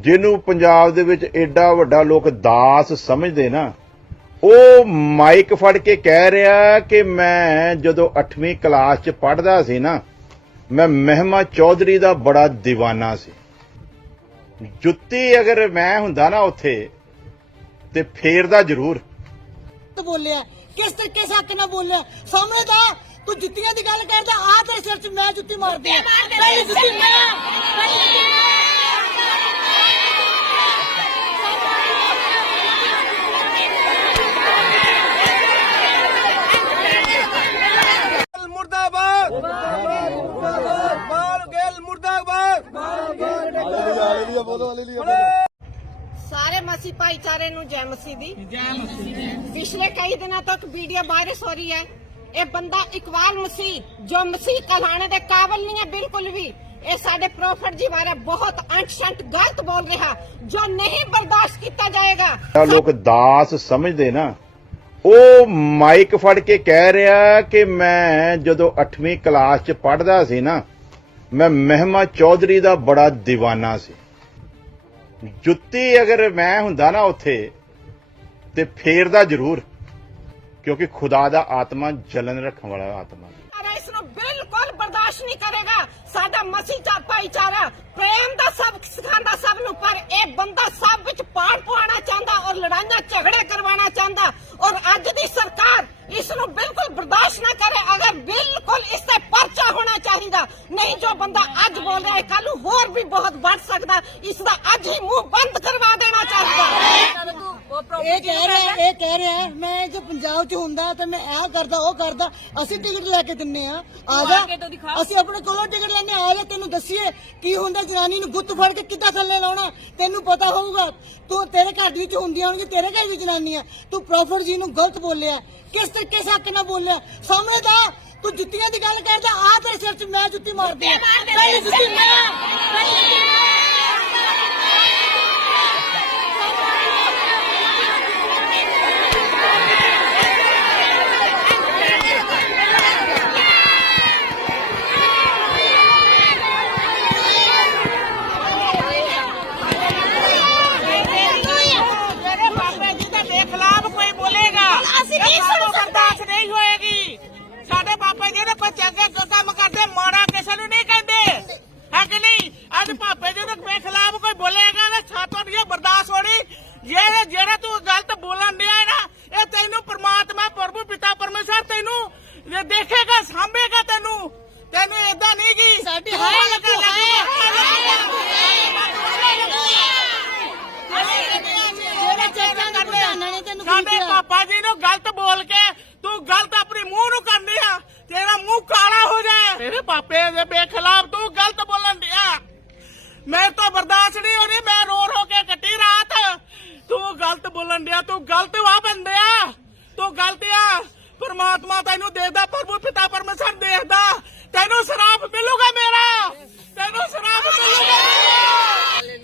ਜਿਹਨੂੰ ਪੰਜਾਬ ਦੇ ਵਿੱਚ ਐਡਾ ਵੱਡਾ ਲੋਕ ਦਾਸ ਸਮਝਦੇ ਨਾ ਉਹ ਮਾਈਕ ਫੜ ਕੇ ਕਹਿ ਰਿਹਾ ਕਿ ਮੈਂ ਜਦੋਂ 8ਵੀਂ ਕਲਾਸ 'ਚ ਪੜ੍ਹਦਾ ਸੀ ਨਾ ਮੈਂ ਮਹਿਮਾ ਚੌਧਰੀ ਦਾ ਬੜਾ دیਵਾਨਾ ਸੀ। ਜੁੱਤੀ ਅਗਰ ਮੈਂ ਹੁੰਦਾ ਨਾ ਉੱਥੇ ਤੇ ਫੇਰਦਾ ਜ਼ਰੂਰ। ਤੇ ਬੋਲਿਆ? ਕਿਸ ਤਰੀਕੇ ਸੇ ਹੱਕ ਨਾਲ ਬੋਲਿਆ? ਸਾਹਮਣੇ ਦਾ ਤੂੰ ਜੁੱਤੀਆਂ ਦੀ ਗੱਲ ਕਰਦਾ ਆ ਤੇਰੇ ਸਿਰ 'ਚ ਮੈਂ ਜੁੱਤੀ ਮਾਰਦੀ ਆ ਪਹਿਲੀ ਜੁੱਤੀ ਮੈਂ ਪਹਿਲੀ ਜੁੱਤੀ ਮੁਰਦਾਬਾਦ ਮਾਲ ਗੇਲ ਮੁਰਦਾਬਾਦ ਸਾਰੇ ਮਸੀ ਭਾਈਚਾਰੇ ਨੂੰ ਜੈ ਮਸੀਹ ਦੀ। ਜੈ ਮਸੀਹ ਪਿਛਲੇ ਕਈ ਦਿਨਾਂ ਤੱਕ ਵੀਡੀਓ ਵਾਇਰਸ ਹੋ ਰਹੀ ਹੈ। ਇਹ ਬੰਦਾ ਇਕਬਾਲ ਮਸੀਹ ਜੋ ਮਸੀਹ ਕਹਾਣੇ ਦੇ ਕਾਬਿਲ ਨਹੀਂ ਹੈ ਬਿਲਕੁਲ ਵੀ। ਇਹ ਸਾਡੇ ਪ੍ਰੋਫਟ ਜੀ ਬਾਰੇ ਬਹੁਤ ਅੰਸ਼ੰਟ ਗਲਤ ਬੋਲ ਰਿਹਾ। ਜੋ ਨਹੀਂ ਬਰਦਾਸ਼ਤ ਕੀਤਾ ਜਾਏਗਾ। ਲੋਕ ਦਾਸ ਸਮਝਦੇ ਨਾ। ਉਹ ਮਾਈਕ ਫੜ ਕੇ ਕਹਿ ਰਿਹਾ ਕਿ ਮੈਂ ਜਦੋਂ 8ਵੀਂ ਕਲਾਸ 'ਚ ਪੜ੍ਹਦਾ ਸੀ ਨਾ ਮੈਂ ਮਹਿਮਾ ਚੌਧਰੀ ਦਾ ਬੜਾ دیਵਾਨਾ ਸੀ। ਜੁੱਤੀ ਅਗਰ ਮੈਂ ਹੁੰਦਾ ਨਾ ਉੱਥੇ, ਤੇ ਫੇਰਦਾ ਜ਼ਰੂਰ, ਕਿਉਂਕਿ ਖੁਦਾ ਦਾ ਆਤਮਾ ਜਲਨ ਰੱਖਣ ਵਾਲਾ ਆਤਮਾ ਅਰੇ ਇਸ ਨੂੰ ਬਿਲਕੁਲ ਬਰਦਾਸ਼ਤ ਨਹੀਂ ਕਰੇਗਾ। ਸਾਡਾ ਮਸੀਹ ਦਾ ਭਾਈਚਾਰਾ, ਪ੍ਰੇਮ ਦਾ ਸਭ ਸਿਖਾਉਂਦਾ ਸਭ ਨੂੰ, ਪਰ ਇਹ ਬੰਦਾ ਸਭ ਵਿੱਚ ਪਾੜ ਪਵਾਉਣਾ ਚਾਹੁੰਦਾ ਔਰ ਲੜਾਈਆਂ ਝਗੜੇ ਕਰਵਾਉਣਾ ਅੱਜ ਬੋਲ ਰਿਹਾ ਹੈ ਕੱਲ ਨੂੰ ਹੋਰ ਵੀ ਬਹੁਤ ਵੱਧ ਸਕਦਾ ਇਸ ਦਾ ਅੱਜ ਹੀ ਮੂੰਹ ਬੰਦ ਕਰਵਾ ਦੇਣਾ ਚਾਹੀਦਾ ਇਹ ਕਹਿ ਰਿਹਾ ਇਹ ਕਹਿ ਰਿਹਾ ਮੈਂ ਜੇ ਪੰਜਾਬ 'ਚ ਹੁੰਦਾ ਤਾਂ ਮੈਂ ਇਹ ਕਰਦਾ ਉਹ ਕਰਦਾ। ਅਸੀਂ ਟਿਕਟ ਲੈ ਕੇ ਦਿੰਨੇ ਆ। ਆ ਜਾ। ਅਸੀਂ ਆਪਣੇ ਕੋਲੋਂ ਟਿਕਟ ਲੈਣੇ ਆ ਜਾ ਤੈਨੂੰ ਦੱਸੀਏ ਕੀ ਹੁੰਦਾ ਜਨਾਨੀ ਨੂੰ ਗੁੱਤ ਫੜ ਕੇ ਕਿੱਦਾਂ ਥੱਲੇ ਲਾਉਣਾ? ਤੈਨੂੰ ਪਤਾ ਹੋਊਗਾ ਤੂੰ ਤੇਰੇ ਘਰ ਵਿੱਚ ਹੁੰਦੀਆਂ ਹੋਣਗੀਆਂ ਤੇਰੇ ਘਰ ਵੀ ਜਨਾਨੀਆਂ। ਤੂੰ ਪ੍ਰੋਫਟ ਜੀ ਨੂੰ ਗਲਤ ਬੋਲਿਆ। ਕਿਸ ਤਰੀਕੇ ਸੇ ਹੱਕ ਨਾਲ ਬੋਲਿਆ? ਸਾਹਮਣੇ ਦਾ ਤੂੰ ਜੁੱਤੀਆਂ ਦੀ ਗੱਲ ਕਰਦਾ ਆ ਤੇਰੇ ਸਿਰ 'ਚ ਮੈਂ ਜੁੱਤੀ ਮਾਰਦੀ ਆ। ਪਹਿਲੀ ਜੁੱਤੀ ਮੈਂ ਪਹਿਲੀ ਜੁੱਤੀ ਬੇਖਲਾਫ ਕੋਈ ਬੋਲੇਗਾ। ਅਸੀਂ ਨਹੀਂ ਸੁਣ ਬਰਦਾਸ਼ਤ ਨਹੀਂ ਹੋਏਗੀ ਸਾਡੇ ਕੋਈ ਚੰਗੇ ਕੰਮ ਕਰਦੇ ਮਾੜਾ ਕਿਸੇ ਨੂੰ ਨਹੀਂ ਕਹਿੰਦੇ ਹੈ ਕਿ ਨਹੀਂ ਅੱਜ ਬਾਬੇ ਜੀ ਦੇ ਬੇਖਲਾਫ ਕੋਈ ਬੋਲੇਗਾ ਨਾ ਸਾਤੋਂ ਨਹੀਂ ਬਰਦਾਸ਼ਤ ਹੋਣੀ ਜਿਹੜੇ ਜਿਹੜਾ ਤੂੰ ਗਲਤ ਬੋਲਣ ਡਿਆ ਨਾ ਇਹ ਤੈਨੂੰ ਪ੍ਰਮਾਤਮਾ ਪ੍ਰਭੂ ਪਿਤਾ ਪਰਮੇਸ਼ਰ ਤੈਨੂੰ ਦੇਖੇਗਾ ਸਾਂਭੇਗਾ ਤੈਨੂੰ ਤੈਨੂੰ ਏਦਾਂ ਨਹੀਂ ਕੀ ਸਾਡੀ ਹਾਂ ਹਾਂ ਲੱਗਾ ਸਾਡੇ ਪਾਪਾ ਜੀ ਨੂੰ ਗਲਤ ਬੋਲ ਕੇ ਤੂੰ ਗਲਤ ਆਪਣੀ ਮੂੰਹ ਨੂੰ ਕਰਨੀ ਆ ਤੇਰਾ ਮੂੰਹ ਕਾਲਾ ਹੋ ਜਾਏ ਤੇਰੇ ਪਾਪੇ ਦੇ ਬੇਖਲਾਫ ਤੂੰ ਗਲਤ ਬੋਲਣ ਡਿਆ। ਮੈਂ ਤਾਂ ਬਰਦਾਸ਼ਤ ਨਹੀਂ ਹੋਣੀ ਮੈਂ ਰੋ ਰੋ ਕੇ ਕੱਟੀ ਰਾਤ। ਤੂੰ ਗਲਤ ਬੋਲਣ ਡਿਆ ਤੂੰ ਗਲਤ ਵਾ ਬੰਦਿਆ। ਤੂੰ ਗਲਤ ਆ। ਪਰਮਾਤਮਾ ਤੈਨੂੰ ਦੇਖਦਾ ਪ੍ਰਭੂ ਪਿਤਾ ਪਰਮੇਸ਼ਰ ਦੇਖਦਾ। ਤੈਨੂੰ ਸ਼ਰਾਪ ਮਿਲੂਗਾ ਮੇਰਾ। ਤੈਨੂੰ ਸ਼ਰਾਪ ਮਿਲੂਗਾ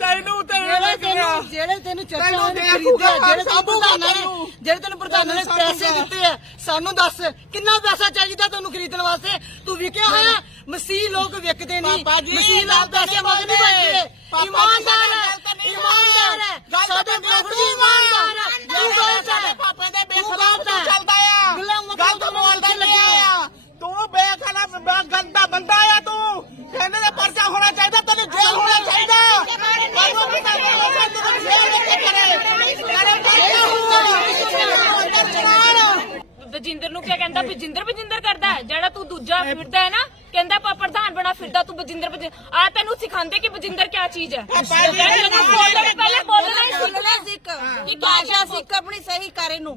ਤੈਨੂੰ ਤੈਨੂੰ ਜਿਹੜੇ ਤੈਨੂੰ ਚਰਚਾ ਨੇ ਖਰੀਦਿਆ ਜਿਹੜੇ ਤੈਨੂੰ ਤੈਨੂੰ। ਜਿਹੜੇ ਤੈਨੂੰ ਪ੍ਰਧਾਨਾਂ ਨੇ ਪੈਸੇ। ਦਿੱਤੇ ਆ ਸਾਨੂੰ ਦੱਸ ਕਿੰਨਾ ਪੈਸਾ ਚਾਹੀਦਾ ਤੈਨੂੰ ਖਰੀਦਣ ਵਾਸਤੇ? ਤੂੰ ਵਿਕਿਆ ਹੋਇਆ? ਮਸੀਹ ਲੋਕ ਵਿਕਦੇ ਨਹੀਂ। ਮਸੀਹ ਨਾਲ ਗੱਲ ਤਾਂ ਪੈਸੇ ਨਹੀਂ ਮੰਗ ਨਹੀਂ ਬੋਲਦੇ। ਬਚਦੇ ਪਾਪਾ ਜੀ, ਇਮਾਨਦਾਰ ਗੱਲ ਹੈ। ਤਾਂ ਇਮਾਨਦਾਰ ਹੈ। ਗੱਲ ਤਾਂ ਸਾਡੇ ਪ੍ਰਭੂ ਜੀ ਇਮਾਨਦਾਰ ਹੈ। ਤੂੰ ਗਲਤ ਸਾਡੇ ਪਾਪੇ ਦੇ ਤੂੰ ਤੂੰ ਹੈ। ਚੱਲਦਾ ਆ। ਗਲਤ ਤੈਨੂੰ ਬੋਲਦਾ ਲੱਗਿਆ? ਆ। ਤੂੰ ਬੇਖਲਾਫ ਬ- ਗੰਦਾ ਬੰਦਾ ਆ ਤੂੰ। ਇਹਨੇ ਦਾ ਪਰਚਾ ਹੋਣਾ ਚਾਹੀਦਾ ਤੈਨੂੰ ਜੇਲ੍ਹ ਹੋਣਾ ਚਾਹੀਦਾ ਪਰਮੋ ਪਿਤਾ ਪਰਮੇਸ਼ਰ ਤੈਨੂੰ ਜੇਲ੍ਹ ਵਿੱਚ ਕਰੇ ਕਰੇ ਕਰੇ ਬਜਿੰਦਰ ਨੂੰ ਕਿਆ ਕਹਿੰਦਾ? ਬਜਿੰਦਰ ਬਜਿੰਦਰ ਕਰਦਾ ਹੈ? ਜਿਹੜਾ ਤੂੰ ਦੂਜਾ ਫਿਰਦਾ ਹੈ ਨਾ ਕਹਿੰਦਾ ਪਾ ਪ੍ਰਧਾਨ ਬਣਾ ਫਿਰਦਾ ਤੂੰ ਬਜਿੰਦਰ ਬਜਿੰਦਰ ਆ ਤੈਨੂੰ ਸਿਖਾਉਂਦੇ ਕਿ ਬਜਿੰਦਰ ਕੀ ਚੀਜ਼ ਹੈ। ਤੈਨੂੰ ਬੋਲਣ ਪਹਿਲੇ ਬੋਲਣਾ ਹੀ ਸਿੱਖਣਾ ਸਿੱਖ। ਕਿ ਭਾਸ਼ਾ ਸਿੱਖ ਆਪਣੀ ਸਹੀ ਕਰੇ ਨੂੰ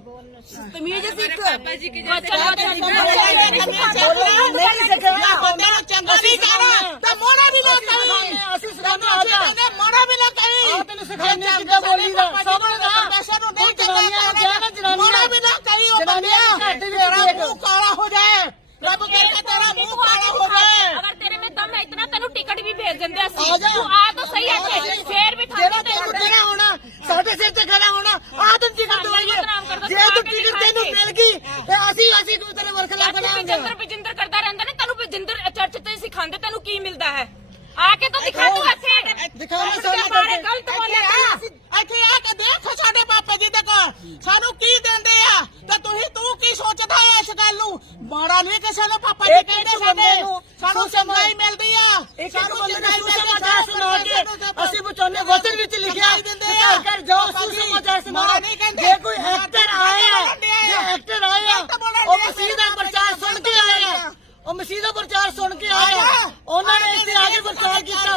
ਤਮੀਜ਼ ਸਿੱਖ। ਪਾਪਾ ਜੀ ਕੀ ਅੱਛਾ ਬੰਦੇ ਨੂੰ ਚੰਗਾ ਨਹੀਂ ਟਿਕਟ ਵੀ ਭੇਜ ਦਿੰਦੇ ਆ ਜਾ। ਤੂੰ ਆ ਤਾਂ ਸਹੀ ਇੱਥੇ ਫੇਰ ਵੀ ਜਿਹੜਾ ਤੈਨੂੰ ਤੇ ਹੋਣਾ ਸਾਡੇ ਸਿਰ ਤੇ ਖੜਾ ਹੋਣਾ ਆ ਤੂੰ ਟਿਕਟ ਦਵਾਈਏ ਜੇ ਤੂੰ ਟਿਕਟ ਤੈਨੂੰ ਮਿਲ ਗਈ ਤੇ ਅਸੀਂ ਅਸੀਂ ਤੂੰ ਤੇਰੇ ਵਰਖਲਾ ਬਜਿੰਦਰ ਬਣਾਉਂਗੇ ਬਜਿੰਦਰ ਕਰਦਾ ਰਹਿੰਦਾ ਨਾ ਤੈਨੂੰ ਬਜਿੰਦਰ ਚਰਚ ਤੇ ਸਿਖਾਉਂਦੇ ਤੈਨੂੰ ਕੀ ਮਿਲਦਾ ਹੈ? ਆ ਕੇ ਤੂੰ ਦਿਖਾ ਤੂੰ ਇੱਥੇ। ਦਿਖਾਉਣਾ ਸੋਨਾ ਬਾਰੇ ਗਲਤ ਬੋਲਿਆ ਕਰ। ਇੱਥੇ ਆ ਕੇ ਦੇਖੋ ਸਾਡੇ ਬਾਪਾ ਜੀ ਤੱਕ ਸਾਨੂੰ ਕੀ ਦਿੰਦੇ ਆ? ਤੇ ਤੁਸੀਂ ਤੂੰ ਕੀ ਸੋਚਦਾ ਹੈ ਇਸ ਗੱਲ ਨੂੰ? ਮਾੜਾ ਨਹੀਂ ਕਿਸੇ ਨੂੰ ਪਾਪਾ ਜੀ ਕਹਿੰਦੇ ਸਾਡੇ। ਨੂੰ ਸਾਨੂੰ ਸੁਣਵਾਈ ਅਸੀਂ ਬਚਾਉਣੇ ਵਤਨ ਵਿੱਚ ਲਿਖਿਆ ਘਰ ਘਰ ਜਾਓ ਤੁਸੀਂ ਪ੍ਰਚਾਰ ਮਾਰੋ ਜੇ ਕੋਈ ਐਕਟਰ ਆਇਆ ਜੇ ਐਕਟਰ ਆਇਆ ਉਹ ਮਸੀਹ ਦਾ ਪ੍ਰਚਾਰ ਸੁਣ ਕੇ ਆਇਆ। ਉਹ ਮਸੀਹ ਦਾ ਪ੍ਰਚਾਰ ਸੁਣ ਕੇ ਆਇਆ। ਉਹਨਾਂ ਨੇ ਇੱਥੇ ਆ ਕੇ ਪ੍ਰਚਾਰ ਕੀਤਾ।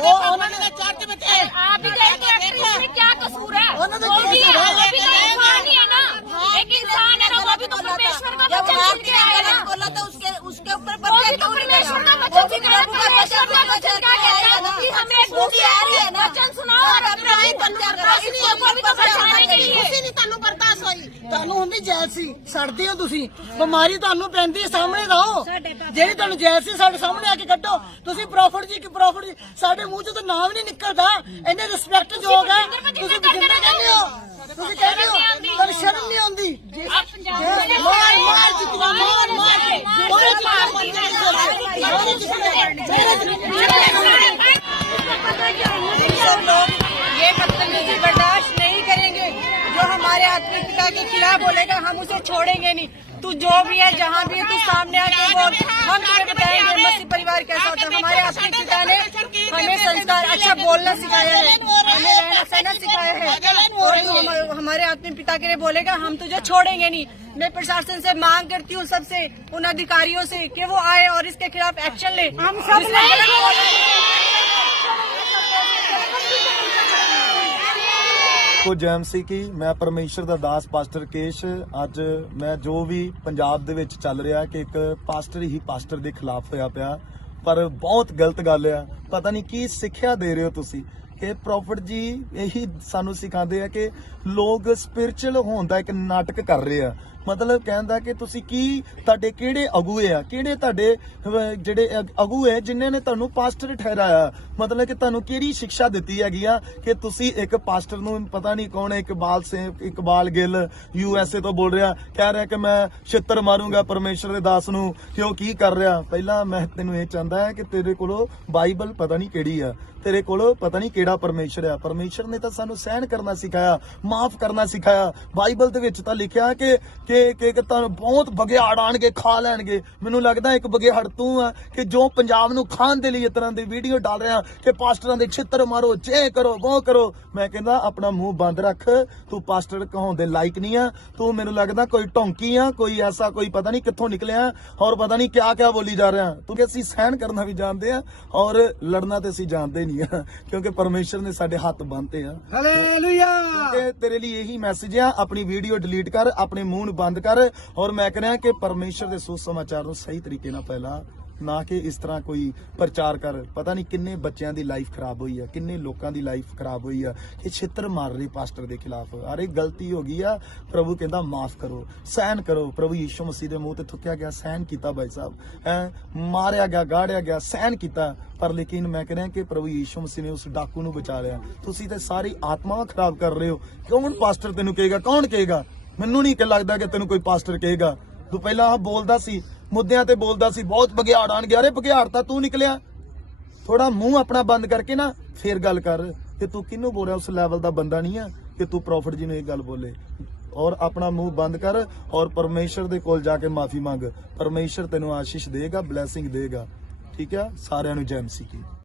ਉਹ ਉਹਨਾਂ ਨੇ ਚਰਚ ਵਿੱਚ ਆਪ ਹੀ ਗਏ ਕਿ ਐਕਟਰ ਨੇ ਕੀ ਕਸੂਰ ਹੈ? ਉਹਨਾਂ ਦਾ ਕੀ ऊपर वो भी तो परमेश्वर का बच्चा सुन के आया परमेश्वर का बच्चा क्या कहता है वो भी हमें एक दूसरे को वचन सुनाओ और अपना ही प्रचार करो इसलिए वो भी तो बचाने के लिए ਨਹੀਂ ਤੁਹਾਨੂੰ ਬਰਦਾਸ਼ਤ ਹੋਈ ਤੁਹਾਨੂੰ ਹੁੰਦੀ ਜੈਲਸੀ ਸੜਦੇ ਹੋ ਤੁਸੀਂ ਬਿਮਾਰੀ ਤੁਹਾਨੂੰ ਪੈਂਦੀ ਹੈ, ਸਾਹਮਣੇ ਰਹੋ ਜਿਹੜੀ ਤੁਹਾਨੂੰ ਜੈਲਸੀ ਸਾਡੇ ਸਾਹਮਣੇ ਆ ਕੇ ਕੱਢੋ ਤੁਸੀਂ ਪ੍ਰੋਫਿਟ ਜੀ ਕਿ ਪ੍ਰੋਫਿਟ ਜੀ ਸਾਡੇ ਮੂੰਹ ਚੋਂ ਤਾਂ ਨਾਮ ਨਹੀਂ ਨਿਕਲਦਾ ਇੰਨੇ ਰਿਸਪੈਕਟ ਯੋਗ ਹੈ ਤੁਸੀਂ ਬਜਿੰਦਰ ਕਹਿੰਦੇ ਹੋ ਤੁਸੀਂ ਕਹਿੰਦੇ ਹੋ ਤੁਹਾਨੂੰ ਸ਼ਰਮ ਨਹੀਂ ਆਉਂਦੀ आप पंजाब में ਮਾਰ ਮਾਰ ਜਿੱਤਵਾ ਮਾਰ पिता के खिलाफ बोलेगा हम उसे छोड़ेंगे नहीं। तू जो भी है जहाँ भी है तू सामने आके बोल। हम तुम्हें बताएँगे मसीह परिवार कैसा होता है। हमारे आत्मिक पिता ने हमें संस्कार अच्छा बोलना सिखाया है। हमें रहना सहना सिखाया है। और तू हमारे आत्मिक पिता के लिए बोलेगा हम तुझे छोड़ेंगे नहीं। मैं प्रशासन से मांग करती हूँ सबसे उन अधिकारियों से कि वो आए और इसके खिलाफ एक्शन ले। हम सब ਕੋ ਜੈਮ ਸੀ ਕਿ ਮੈਂ ਪਰਮੇਸ਼ਰ ਦਾ ਦਾਸ ਪਾਸਟਰ ਕੇਸ਼, ਅੱਜ ਮੈਂ ਜੋ ਵੀ ਪੰਜਾਬ ਦੇ ਵਿੱਚ ਚੱਲ ਰਿਹਾ ਕਿ ਇੱਕ ਪਾਸਟਰ ਹੀ ਪਾਸਟਰ ਦੇ ਖਿਲਾਫ ਹੋਇਆ ਪਿਆ, ਪਰ ਬਹੁਤ ਗਲਤ ਗੱਲ ਆ। ਪਤਾ ਨਹੀਂ ਕੀ ਸਿੱਖਿਆ ਦੇ ਰਹੇ ਹੋ ਤੁਸੀਂ? ਕਿ ਪ੍ਰੋਫਟ ਜੀ ਇਹੀ ਸਾਨੂੰ ਸਿਖਾਉਂਦੇ ਆ ਕਿ ਲੋਕ ਸਪਿਰਚੁਅਲ ਹੋਣ ਦਾ ਇੱਕ ਨਾਟਕ ਕਰ ਰਹੇ ਆ। ਮਤਲਬ ਕਹਿੰਦਾ ਕਿ ਤੁਸੀਂ ਕੀ ਤੁਹਾਡੇ ਕਿਹੜੇ ਅਗੂ ਆ? ਕਿਹੜੇ ਤੁਹਾਡੇ ਜਿਹੜੇ ਅਗੂ ਹੈ ਜਿਨ੍ਹਾਂ ਨੇ ਤੁਹਾਨੂੰ ਪਾਸਟਰ ਠਹਿਰਾਇਆ? ਮਤਲਬ ਕਿ ਤੁਹਾਨੂੰ ਕਿਹੜੀ ਸਿੱਖਿਆ ਦਿੱਤੀ ਹੈਗੀ ਆ ਕਿ ਤੁਸੀਂ ਇੱਕ ਪਾਸਟਰ ਨੂੰ, ਪਤਾ ਨਹੀਂ ਕੌਣ ਹੈ Iqbal Singh Iqbal Gill U S A ਤੋਂ ਬੋਲ ਰਿਹਾ। ਕਹਿ ਰਿਹਾ ਕਿ ਮੈਂ ਛਿੱਤਰ ਮਾਰੂੰਗਾ ਪਰਮੇਸ਼ਰ ਦੇ ਦਾਸ ਨੂੰ। ਕਿ ਉਹ ਕੀ ਕਰ ਰਿਹਾ? ਪਹਿਲਾਂ ਮੈਂ ਤੈਨੂੰ ਇਹ ਚਾਹੁੰਦਾ ਹੈ ਕਿ ਤੇਰੇ ਕੋਲੋਂ ਬਾਈਬਲ ਪਤਾ ਨਹੀਂ ਕਿਹੜੀ ਆ। ਤੇਰੇ ਕੋਲ ਪਤਾ ਨਹੀਂ ਕਿਹੜਾ ਪਰਮੇਸ਼ਰ ਆ। ਪਰਮੇਸ਼ਰ ਨੇ ਤਾਂ ਸਾਨੂੰ ਸਹਿਣ ਕਰਨਾ ਸਿਖਾਇਆ, ਮਾਫ ਕਰਨਾ ਸਿਖਾਇਆ। ਬਾਈਬਲ ਦੇ ਵਿੱਚ ਤਾਂ ਲਿਖਿਆ ਕਿ ਕਿ ਕਿ ਤੁਹਾਨੂੰ ਬਹੁਤ ਬਗਿਆੜ ਆਣਗੇ, ਖਾ ਲੈਣਗੇ। ਮੈਨੂੰ ਲੱਗਦਾ ਇੱਕ ਬਗਿਆੜ ਤੂੰ ਆ ਕਿ ਜੋ ਪੰਜਾਬ ਨੂੰ ਖਾਣ ਦੇ ਲਈ ਇਸ ਤਰ੍ਹਾਂ ਦੀ ਵੀਡੀਓ ਡਾਲ ਰਿਹਾ, ਕਿ ਪਾਸਟਰਾਂ ਦੇ ਛਿੱਤਰ ਮਾਰੋ, ਜੇ ਕਰੋ ਉਹ ਕਰੋ। ਮੈਂ ਕਹਿੰਦਾ, ਆਪਣਾ ਮੂੰਹ ਬੰਦ ਰੱਖ। ਤੂੰ ਪਾਸਟਰ ਕਹਾਉਣ ਦੇ ਲਾਇਕ ਨਹੀਂ ਆ। ਤੂੰ ਮੈਨੂੰ ਲੱਗਦਾ ਕੋਈ ਢੌਂਕੀ ਆ, ਕੋਈ ਐਸਾ ਕੋਈ ਪਤਾ ਨਹੀਂ ਕਿੱਥੋਂ ਨਿਕਲਿਆ ਔਰ ਪਤਾ ਨਹੀਂ ਕਿਆ ਕਿਆ ਬੋਲੀ ਜਾ ਰਿਹਾ। ਤੂੰ ਕਿ ਅਸੀਂ ਸਹਿਣ ਕਰਨਾ ਵੀ ਜਾਣਦੇ ਆ, ਔਰ ਲੜਨਾ ਤੇ ਅਸੀਂ ਜਾਣਦੇ ਨਹੀਂ ਆ ਕਿਉਂਕਿ ਪਰਮੇਸ਼ਰ ਨੇ ਸਾਡੇ ਹੱਥ ਬੰਨਤੇ ਆ। ਕਿ ਤੇਰੇ ਲਈ ਇਹੀ ਮੈਸੇਜ ਆ ਆਪਣੀ ਵੀਡੀਓ ਡਿਲੀਟ ਕਰ ਆਪਣੇ ਮੂੰਹ ਨੂੰ ਬੰਦ ਕਰ ਔਰ ਮੈਂ ਕਹਿੰਦਾ ਕਿ ਪਰਮੇਸ਼ਰ ਦੇ ਸੁਸਮਾਚਾਰ ਨੂੰ ਸਹੀ ਤਰੀਕੇ ਨਾਲ ਫੈਲਾ। ਨਾ ਕਿ ਇਸ ਤਰ੍ਹਾਂ ਕੋਈ ਪ੍ਰਚਾਰ ਕਰ, ਪਤਾ ਨਹੀਂ ਕਿੰਨੇ ਬੱਚਿਆਂ ਦੀ ਲਾਈਫ ਖਰਾਬ ਹੋਈ ਆ, ਕਿੰਨੇ ਲੋਕਾਂ ਦੀ ਲਾਈਫ ਖਰਾਬ ਹੋਈ ਆ ਇਹ ਛਿੱਤਰ ਮਾਰ ਰਹੇ ਪਾਸਟਰ ਦੇ ਖਿਲਾਫ। ਅਰੇ ਗਲਤੀ ਹੋ ਗਈ ਆ, ਪ੍ਰਭੂ ਕਹਿੰਦਾ ਮਾਫ ਕਰੋ ਸਹਿਨ ਕਰੋ, ਪ੍ਰਭੂ ਯੀਸ਼ੂ ਮਸੀਹ ਦੇ ਮੂੰਹ ਤੇ ਥੁੱਕਿਆ ਗਿਆ ਸਹਿਨ ਕੀਤਾ ਭਾਈ ਸਾਹਿਬ ਐ ਮਾਰਿਆ ਗਿਆ, ਗਾੜਿਆ ਗਿਆ ਸਹਿਨ ਕੀਤਾ, ਪਰ ਲੇਕਿਨ ਮੈਂ ਕਹਿੰਦਾ ਕਿ ਪ੍ਰਭੂ ਯੀਸ਼ੂ ਮਸੀਹ ਨੇ ਉਸ ਡਾਕੂ ਨੂੰ ਬਚਾ ਲਿਆ। ਤੁਸੀਂ ਤੇ ਸਾਰੀ ਆਤਮਾ ਖਰਾਬ ਕਰ ਰਹੇ ਹੋ। ਕੌਣ ਪਾਸਟਰ ਤੈਨੂੰ ਕਹੇਗਾ? ਕੌਣ ਕਹੇਗਾ? ਮੈਨੂੰ ਨਹੀਂ ਕਿ ਲੱਗਦਾ ਕਿ ਤੈਨੂੰ ਕੋਈ ਪਾਸਟਰ ਕਹੇਗਾ। ਤੂੰ ਪਹਿਲਾਂ ਆਹ ਬੋਲਦਾ ਸੀ, ਮੁੱਦਿਆਂ ਤੇ ਬੋਲਦਾ ਸੀ, ਬਹੁਤ ਬਗਿਆੜ ਆਣ ਗਿਆ। ਅਰੇ ਬਗਿਆੜ ਤਾਂ ਤੂੰ ਨਿਕਲਿਆ। ਥੋੜਾ ਮੂੰਹ ਆਪਣਾ ਬੰਦ ਕਰਕੇ ਨਾ ਫੇਰ ਗੱਲ ਕਰ ਕਿ ਤੂੰ ਕਿਹਨੂੰ ਬੋਲ ਰਿਹਾ, ਉਸ ਲੈਵਲ ਦਾ ਬੰਦਾ ਨਹੀਂ ਆ ਕਿ ਤੂੰ ਪ੍ਰੋਫਿਟ ਜੀ ਨੂੰ ਇਹ ਗੱਲ ਬੋਲੇ। ਔਰ ਆਪਣਾ ਮੂੰਹ ਬੰਦ ਕਰ ਔਰ ਪਰਮੇਸ਼ਰ ਦੇ ਕੋਲ ਜਾ ਕੇ ਮਾਫੀ ਮੰਗ। ਪਰਮੇਸ਼ਰ ਤੈਨੂੰ ਆਸ਼ੀਸ਼ ਦੇਗਾ ਬਲੇਸਿੰਗ ਦੇਗਾ। ਠੀਕ ਆ? ਸਾਰਿਆਂ ਨੂੰ ਜੈ ਮਸੀਹ ਕੀ